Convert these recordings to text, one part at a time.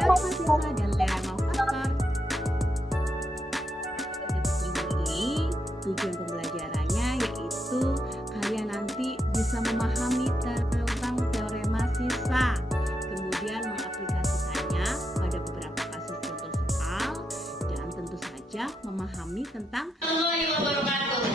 teorema sisa dan teorema faktor. Ini tujuan pembelajarannya yaitu kalian nanti bisa memahami tentang teorema sisa, kemudian mengaplikasikannya pada beberapa kasus contoh soal, dan tentu saja memahami tentang teorema faktor.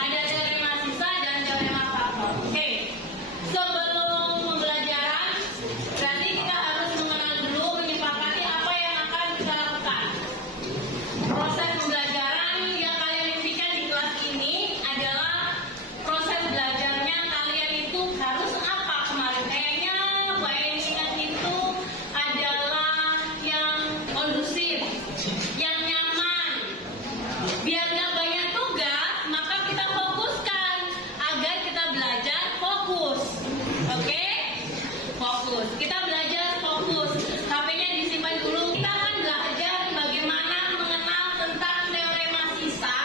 Ada teorema sisa dan teorema faktor. Oke. Sebelum pembelajaran, berarti kita harus mengenal dulu, menyepakati apa yang akan kita lakukan. Proses pembelajaran yang kalian impikan di kelas ini adalah proses belajarnya kalian itu harus apa kemarin? Kayaknya Mbak Eni ingat itu adalah yang kondusif, yang nyaman. Biar nggak banyak tugas, maka kita fokuskan agar kita belajar fokus. Oke? Fokus. Kita belajar fokus. HP-nya disimpan dulu. Kita akan belajar bagaimana mengenal tentang teorema sisa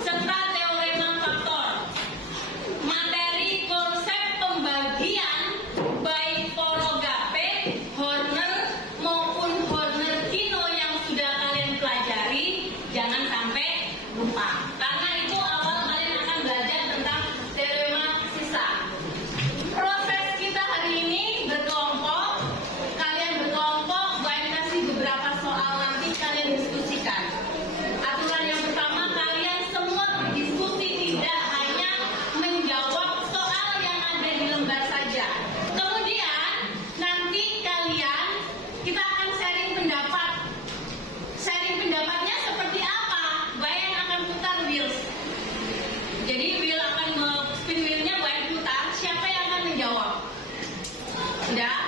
serta teorema faktor. Materi konsep pembagian baik Vorongape, Horner maupun Horner-Kino yang sudah kalian pelajari, jangan sampai lupa, karena itu awal kalian akan belajar tentang teorema sisa. Proses kita hari ini berkelompok, kalian berkelompok, Mbak kasih beberapa soal, nanti kalian diskusikan. Aturan yang pertama, kalian semua berdiskusi, tidak hanya menjawab soal yang ada di lembar saja. Kemudian nanti kita akan sharing pendapat. Sharing pendapatnya seperti apa? Bayan akan putar wheels. Jadi wheel akan spin wheelnya, Bayan putar. Siapa yang akan menjawab? Sudah?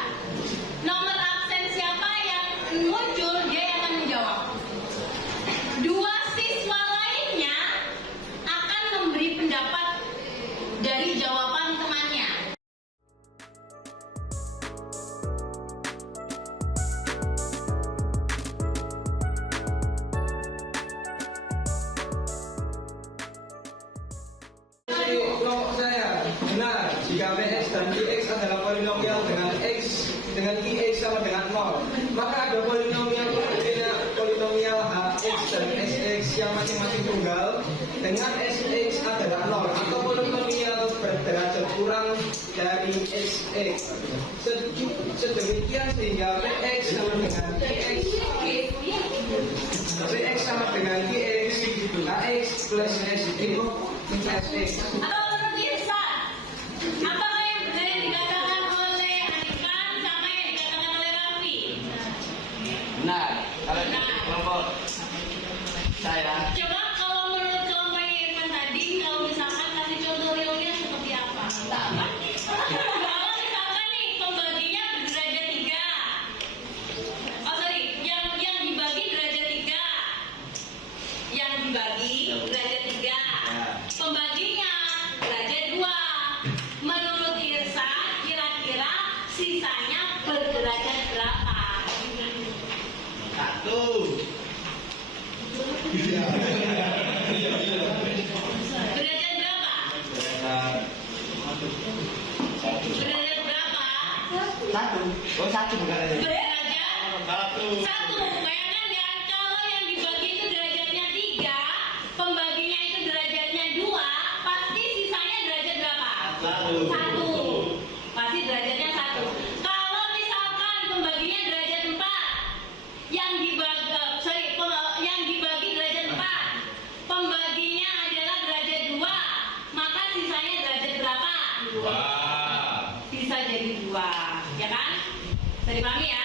Nomor absen siapa yang muncul, dia yang akan menjawab. Dua siswa lainnya akan memberi pendapat dari jawaban temannya. Kelompok saya benar jika Px dan Qx adalah polinomial dengan x dengan Qx sama dengan 0, maka ada polinomial berbeda, polinomial Hx dan Sx yang masing-masing tunggal dengan Sx adalah 0, atau polinomial berderajat kurang dari Sx. Sedemikian sehingga Px sama dengan Qx, Px sama dengan Qx, Ax plus S itu Sx. Atau pemirsa, apakah yang benar yang dikatakan oleh Anikan sama yang dikatakan oleh Raffi? Benar. Kalau di kelompok saya. Coba kalau menurut kelompok Irfan tadi, kalau misalkan kasih contoh realnya seperti apa? Apa? Kalau misalkan nih pembaginya derajat 3. Oh sorry, yang dibagi derajat 3. Yang dibagi derajat 3. Pembaginya derajat 2. Menurut Irsa, kira-kira sisanya berderajat berapa? 1. Derajat berapa? Derajat berapa? 1. Oh 1 bukan aja. Derajat 1. Bayangkan ya, kalau yang dibagi itu derajatnya 3, pembaginya itu derajatnya 2, pasti sisanya derajat berapa? 1. Pasti derajatnya 1. Kalau misalkan pembaginya derajat 4, yang dibagi derajat 4, pembaginya adalah derajat 2, maka sisanya derajat berapa? 2. Sisa jadi 2, ya kan? Bisa dipahami ya?